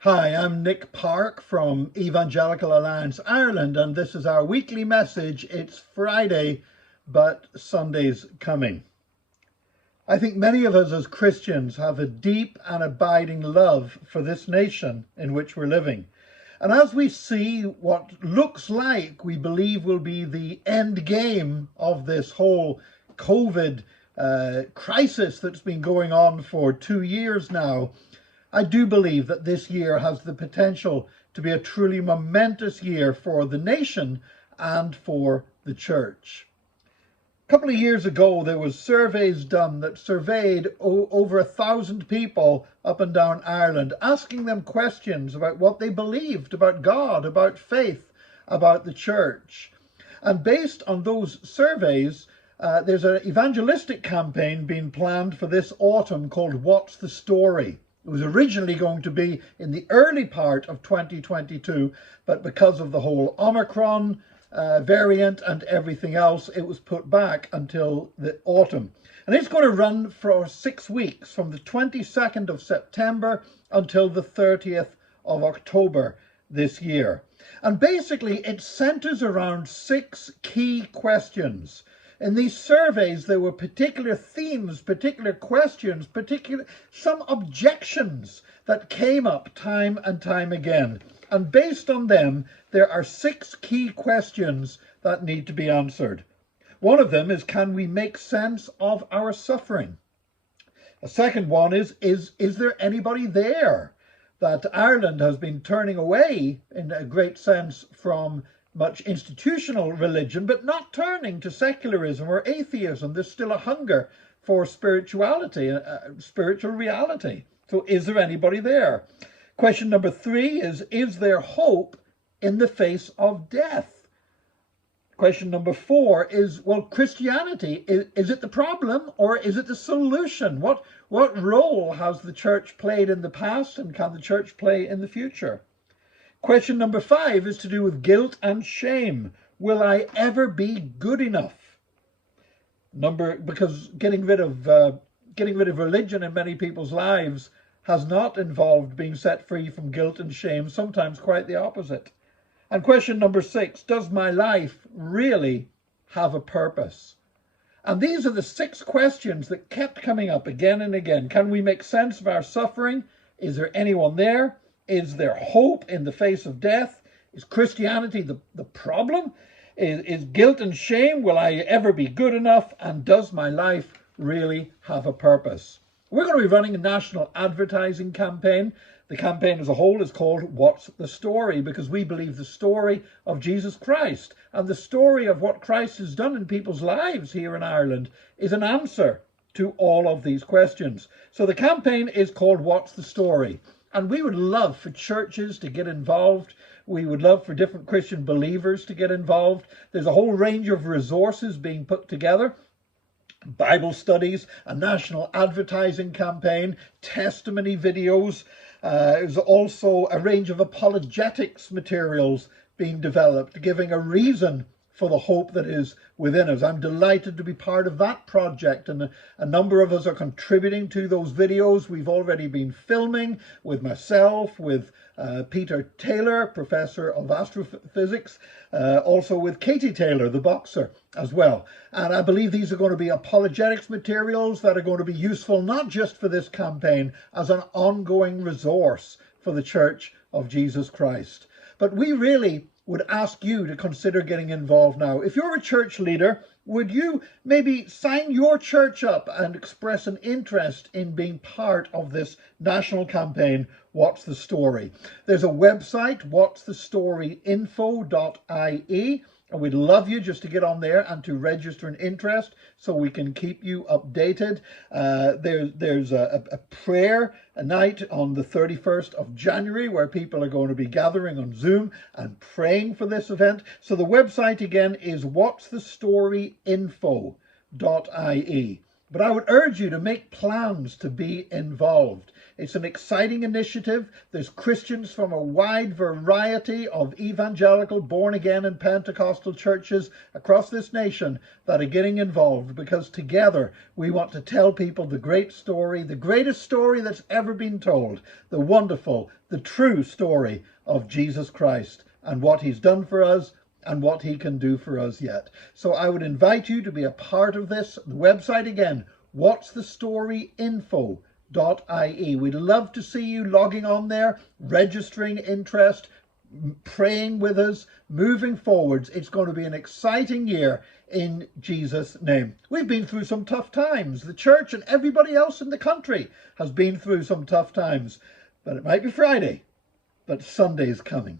Hi, I'm Nick Park from Evangelical Alliance Ireland, and this is our weekly message. It's Friday, but Sunday's coming. I think many of us as Christians have a deep and abiding love for this nation in which we're living. And as we see what looks like we believe will be the end game of this whole COVID crisis that's been going on for 2 years now, I do believe that this year has the potential to be a truly momentous year for the nation and for the church. A couple of years ago, there was surveys done that surveyed over 1,000 people up and down Ireland, asking them questions about what they believed about God, about faith, about the church. And based on those surveys, there's an evangelistic campaign being planned for this autumn called What's the Story? It was originally going to be in the early part of 2022, but because of the whole Omicron variant and everything else, it was put back until the autumn. And it's going to run for 6 weeks, from the 22nd of September until the 30th of October this year. And basically, it centers around 6 key questions. In these surveys, there were particular themes, particular questions, some objections that came up time and time again. And based on them, there are 6 key questions that need to be answered. One of them is, can we make sense of our suffering? A second one is there anybody there? That Ireland has been turning away, in a great sense, from much institutional religion, but not turning to secularism or atheism. There's still a hunger for spirituality, spiritual reality. So is there anybody there? Question number 3 is there hope in the face of death? Question number 4 is, well, Christianity, is it the problem or is it the solution? What role has the church played in the past, and can the church play in the future? Question number 5 is to do with guilt and shame. Will I ever be good enough? Because getting rid of religion in many people's lives has not involved being set free from guilt and shame, sometimes quite the opposite. And question number 6, does my life really have a purpose? And these are the 6 questions that kept coming up again and again. Can we make sense of our suffering? Is there anyone there? Is there hope in the face of death? Is Christianity the problem? Is guilt and shame, will I ever be good enough? And does my life really have a purpose? We're going to be running a national advertising campaign. The campaign as a whole is called What's the Story? Because we believe the story of Jesus Christ and the story of what Christ has done in people's lives here in Ireland is an answer to all of these questions. So the campaign is called What's the Story? And we would love for churches to get involved. We would love for different Christian believers to get involved. There's a whole range of resources being put together. Bible studies, a national advertising campaign, testimony videos. There's also a range of apologetics materials being developed, giving a reason for the hope that is within us. I'm delighted to be part of that project, and a number of us are contributing to those videos. We've already been filming with myself, with Peter Taylor, Professor of Astrophysics, also with Katie Taylor, the boxer, as well. And I believe these are going to be apologetics materials that are going to be useful not just for this campaign, as an ongoing resource for the Church of Jesus Christ. But we really would ask you to consider getting involved now. If you're a church leader, would you maybe sign your church up and express an interest in being part of this national campaign, What's the Story? There's a website, what'sthestoryinfo.ie, and we'd love you just to get on there and to register an interest so we can keep you updated. There's a prayer night on the 31st of January where people are going to be gathering on Zoom and praying for this event. So the website again is what'sthestoryinfo.ie. But I would urge you to make plans to be involved. It's an exciting initiative. There's Christians from a wide variety of evangelical, born again and Pentecostal churches across this nation that are getting involved, because together we want to tell people the great story, the greatest story that's ever been told, the wonderful, the true story of Jesus Christ and what he's done for us and what he can do for us yet. So I would invite you to be a part of this. The website again, what'sthestoryinfo.ie. We'd love to see you logging on there, registering interest, praying with us, moving forwards. It's going to be an exciting year in Jesus' name. We've been through some tough times. The church and everybody else in the country has been through some tough times. But it might be Friday, but Sunday's coming.